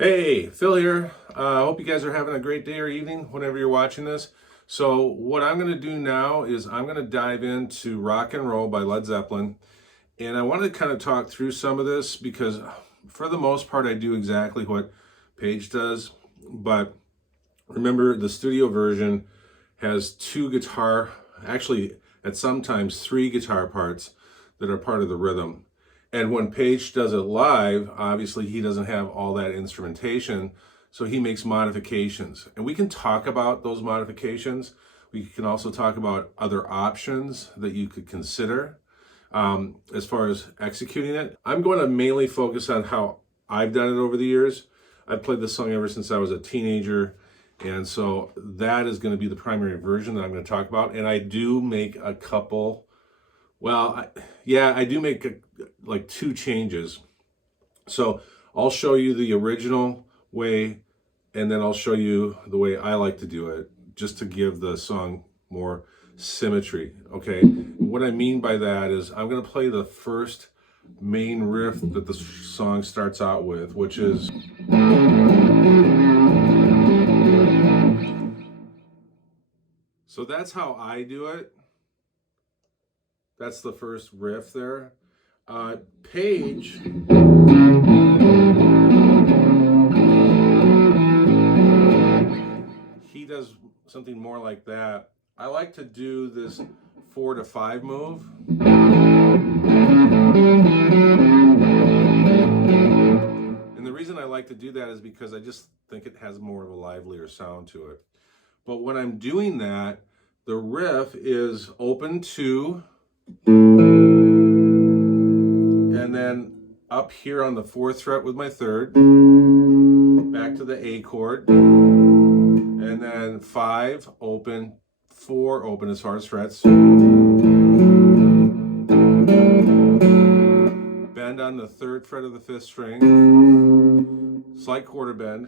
Hey, Phil here. I hope you guys are having a great day or evening whenever you're watching this. So what I'm going to do now is I'm going to dive into Rock and Roll by Led Zeppelin. And I wanted to kind of talk through some of this because for the most part I do exactly what Page does. But remember, the studio version has actually at sometimes three guitar parts that are part of the rhythm. And when Page does it live, obviously he doesn't have all that instrumentation, so he makes modifications. And we can talk about those modifications. We can also talk about other options that you could consider as far as executing it. I'm going to mainly focus on how I've done it over the years. I've played this song ever since I was a teenager, and so that is going to be the primary version that I'm going to talk about. And I do make a couple... I do make like two changes. So I'll show you the original way, and then I'll show you the way I like to do it, just to give the song more symmetry, okay? What I mean by that is I'm going to play the first main riff that the song starts out with, which is... So that's how I do it. That's the first riff there. Page, he does something more like that. I like to do this 4-5 move. And the reason I like to do that is because I just think it has more of a livelier sound to it. But when I'm doing that, the riff is open 2, and then up here on the 4th fret with my 3rd, back to the A chord, and then 5 open, 4 open as far as frets, bend on the 3rd fret of the 5th string, slight quarter bend,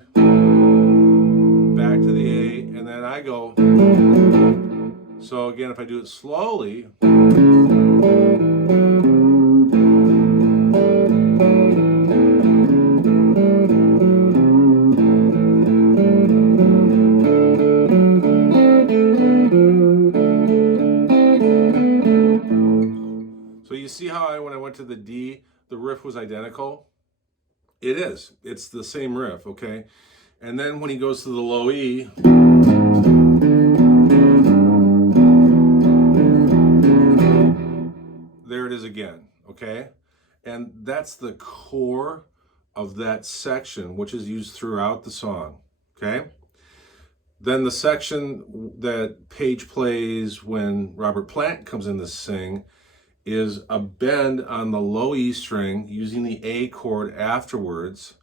back to the A, and then I go. So again, if I do it slowly, so you see how when I went to the D, the riff was identical? It is. It's the same riff, okay? And then when he goes to the low E, there it is again, okay? And that's the core of that section, which is used throughout the song, okay? Then the section that Page plays when Robert Plant comes in to sing is a bend on the low E string using the A chord afterwards,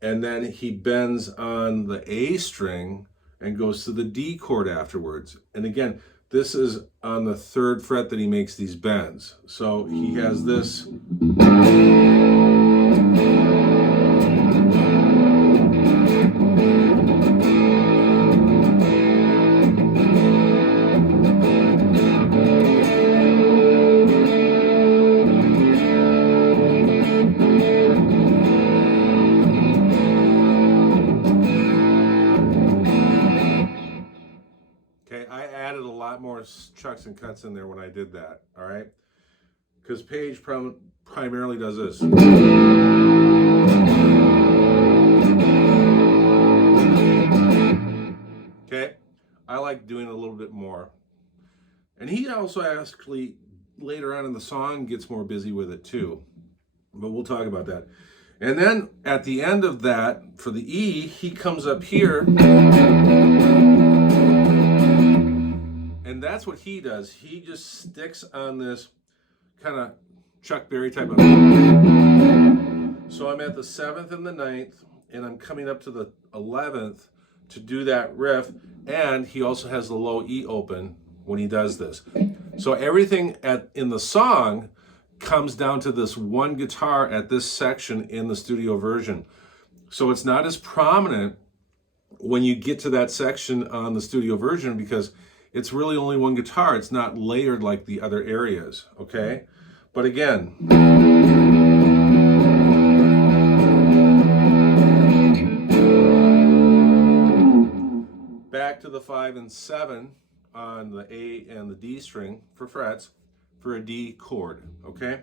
and then he bends on the A string and goes to the D chord afterwards. And again, this is on the 3rd fret that he makes these bends. So he has this. I added a lot more chucks and cuts in there when I did that, all right? Because Page primarily does this. Okay, I like doing a little bit more. And he also actually, later on in the song, gets more busy with it too. But we'll talk about that. And then at the end of that, for the E, he comes up here. And that's what he does. He just sticks on this kind of Chuck Berry type of... So I'm at the 7th and the 9th, and I'm coming up to the 11th to do that riff. And he also has the low E open when he does this. So everything in the song comes down to this one guitar at this section in the studio version. So it's not as prominent when you get to that section on the studio version because it's really only one guitar. It's not layered like the other areas, okay? But again, back to the 5 and 7 on the A and the D string for frets for a D chord, okay?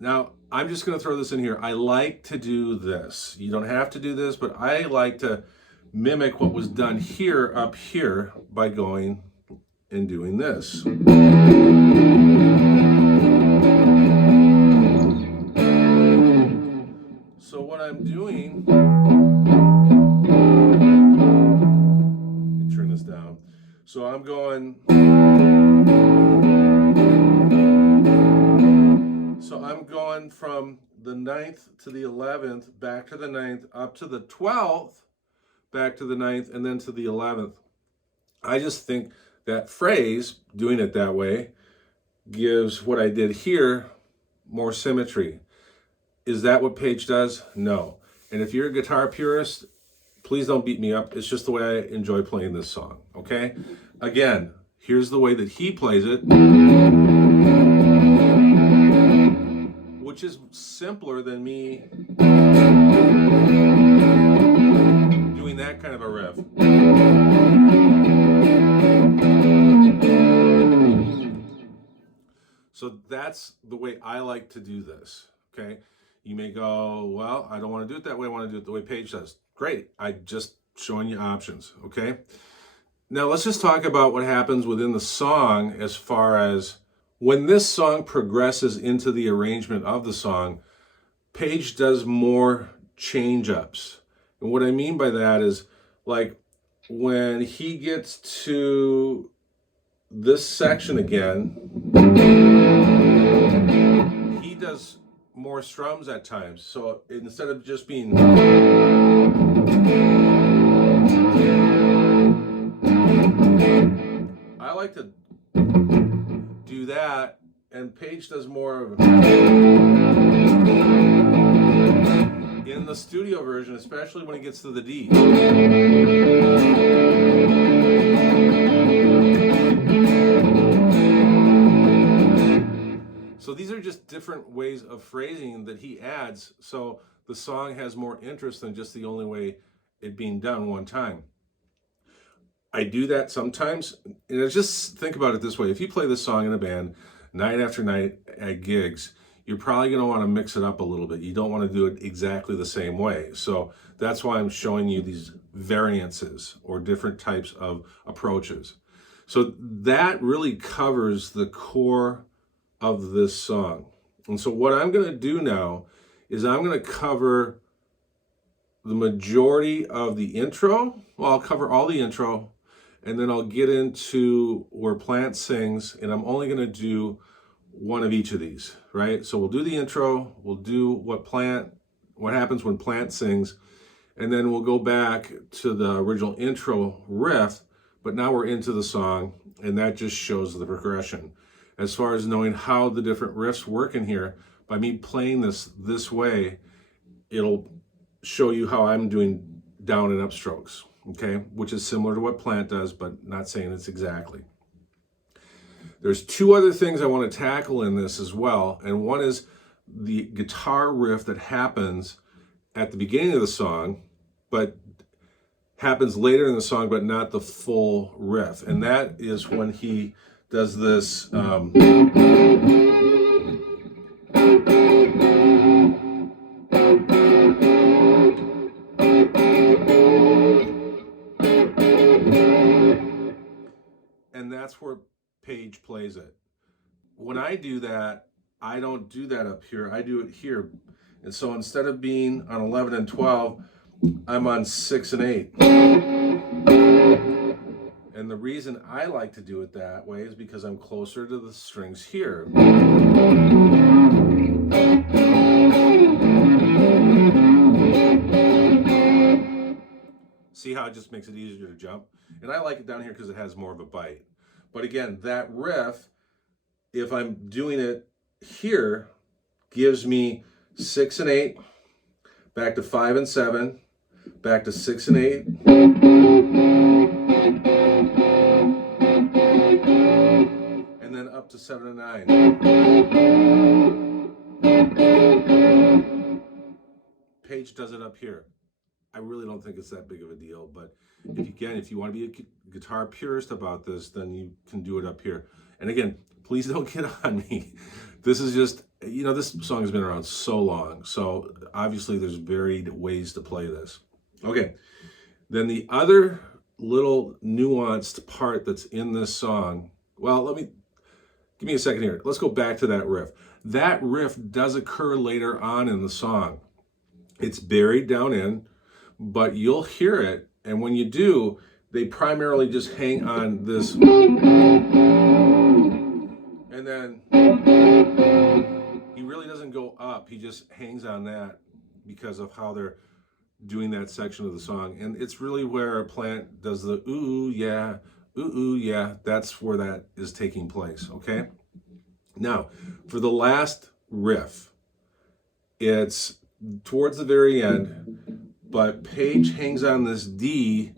Now, I'm just gonna throw this in here. I like to do this. You don't have to do this, but I like to mimic what was done here up here by going and doing this. So what I'm doing, let me turn this down. So I'm going, from the 9th to the 11th, back to the 9th, up to the 12th, back to the 9th, and then to the 11th. I just think that phrase, doing it that way, gives what I did here more symmetry. Is that what Page does? No. And if you're a guitar purist, please don't beat me up. It's just the way I enjoy playing this song, okay? Again, here's the way that he plays it, which is simpler than me doing that kind of a riff. So that's the way I like to do this, okay? You may go, well, I don't want to do it that way. I want to do it the way Page does. Great. I'm just showing you options, okay? Now let's just talk about what happens within the song as far as when this song progresses into the arrangement of the song. Page does more change-ups. And what I mean by that is, like, when he gets to this section again, he does more strums at times. So instead of just being, I like to do that, and Page does more of, in the studio version, especially when it gets to the D. So these are just different ways of phrasing that he adds, so the song has more interest than just the only way it being done one time. I do that sometimes, and just think about it this way. If you play this song in a band night after night at gigs, you're probably going to want to mix it up a little bit. You don't want to do it exactly the same way. So that's why I'm showing you these variances or different types of approaches. So that really covers the core of this song. And so what I'm going to do now is I'm going to cover the majority of the intro. Well, I'll cover all the intro, and then I'll get into where Plant sings, and I'm only going to do one of each of these, right? So we'll do the intro, we'll do what happens when Plant sings, and then we'll go back to the original intro riff, but now we're into the song, and that just shows the progression. As far as knowing how the different riffs work in here, by me playing this way, it'll show you how I'm doing down and up strokes, okay? Which is similar to what Plant does, but not saying it's exactly. There's two other things I want to tackle in this as well, and one is the guitar riff that happens at the beginning of the song, but happens later in the song, but not the full riff. And that is when he does this, and that's where Page plays it. When I do that, I don't do that up here, I do it here. And so instead of being on 11 and 12, I'm on 6 and 8. And the reason I like to do it that way is because I'm closer to the strings here. See how it just makes it easier to jump? And I like it down here because it has more of a bite. But again, that riff, if I'm doing it here, gives me 6 and 8, back to 5 and 7, back to 6 and 8, and then up to 7 and 9. Page does it up here. I really don't think it's that big of a deal. But if you want to be a guitar purist about this, then you can do it up here. And again, please don't get on me. This is just, this song has been around so long. So obviously there's varied ways to play this. Okay. Then the other little nuanced part that's in this song, well, give me a second here. Let's go back to that riff. That riff does occur later on in the song. It's buried down in, but you'll hear it. And when you do, they primarily just hang on this. And then he really doesn't go up. He just hangs on that because of how they're doing that section of the song. And it's really where Plant does the ooh, yeah, ooh, yeah. That's where that is taking place, okay? Now, for the last riff, it's towards the very end, but Page hangs on this D,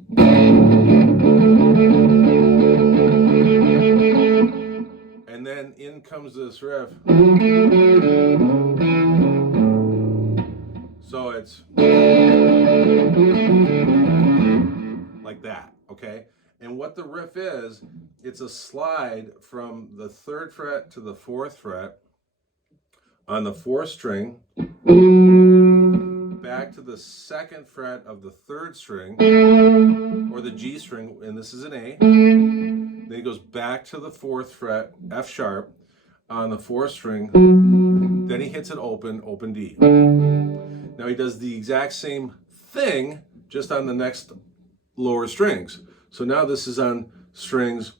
and then in comes this riff. So it's like that, okay? And what the riff is, it's a slide from the 3rd fret to the 4th fret on the 4th string, back to the 2nd fret of the 3rd string, or the G string, and this is an A. Then he goes back to the 4th fret, F sharp, on the 4th string. Then he hits it open D. Now he does the exact same thing, just on the next lower strings. So now this is on strings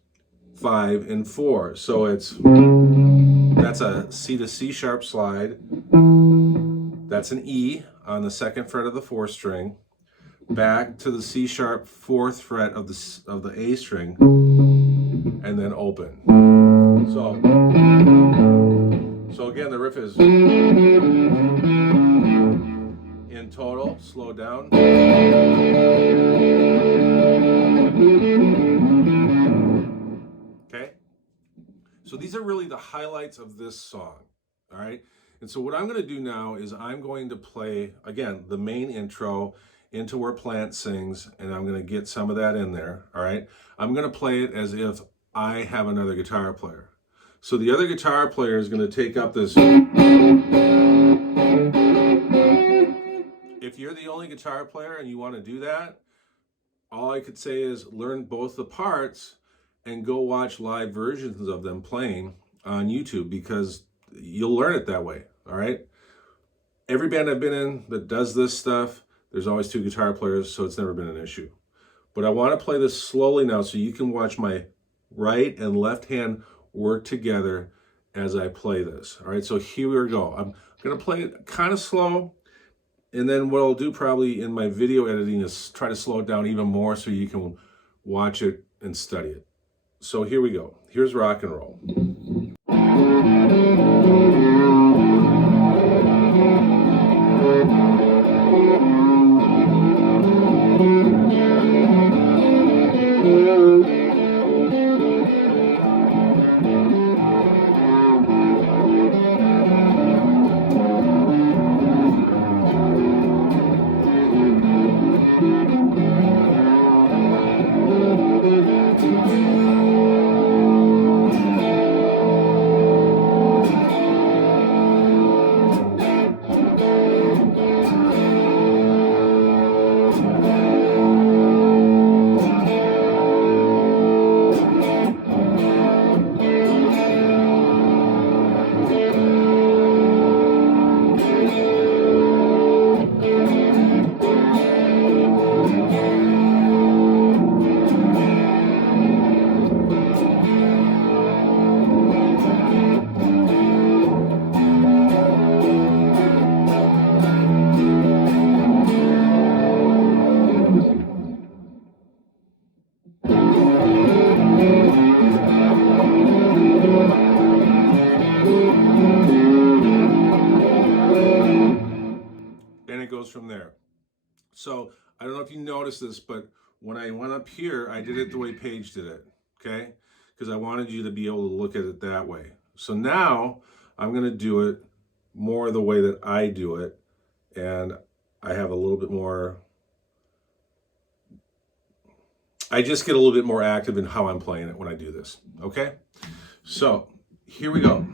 5 and 4. So that's a C to C sharp slide. That's an E on the 2nd fret of the 4th string, back to the C sharp 4th fret of the A string, and then open. So again, the riff is in total, slow down. Okay? So these are really the highlights of this song, all right? And so what I'm going to do now is I'm going to play, again, the main intro into where Plant sings, and I'm going to get some of that in there, all right? I'm going to play it as if I have another guitar player. So the other guitar player is going to take up this. If you're the only guitar player and you want to do that, all I could say is learn both the parts and go watch live versions of them playing on YouTube, because you'll learn it that way, all right? Every band I've been in that does this stuff, there's always 2 guitar players, so it's never been an issue. But I want to play this slowly now so you can watch my right and left hand work together as I play this. All right, so here we go. I'm going to play it kind of slow, and then what I'll do probably in my video editing is try to slow it down even more so you can watch it and study it. So here we go. Here's Rock and Roll. From there. So I don't know if you noticed this, but when I went up here, I did it the way Paige did it, okay? Because I wanted you to be able to look at it that way. So now I'm going to do it more the way that I do it, and I have a little bit more I just get a little bit more active in how I'm playing it when I do this. Okay? So, here we go.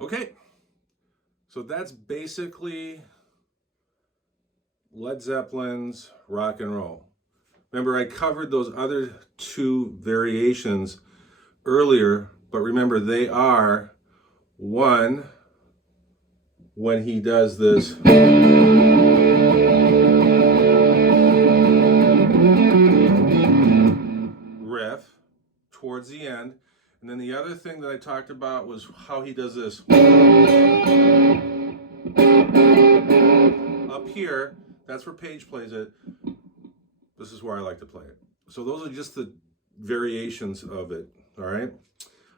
Okay, so that's basically Led Zeppelin's Rock and Roll. Remember, I covered those other two variations earlier, but remember, they are one when he does this riff towards the end. And then the other thing that I talked about was how he does this up here. That's where Paige plays it. This is where I like to play it. So those are just the variations of it, all right?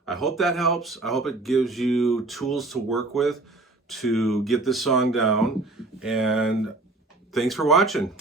I hope that helps. I hope it gives you tools to work with to get this song down. And thanks for watching.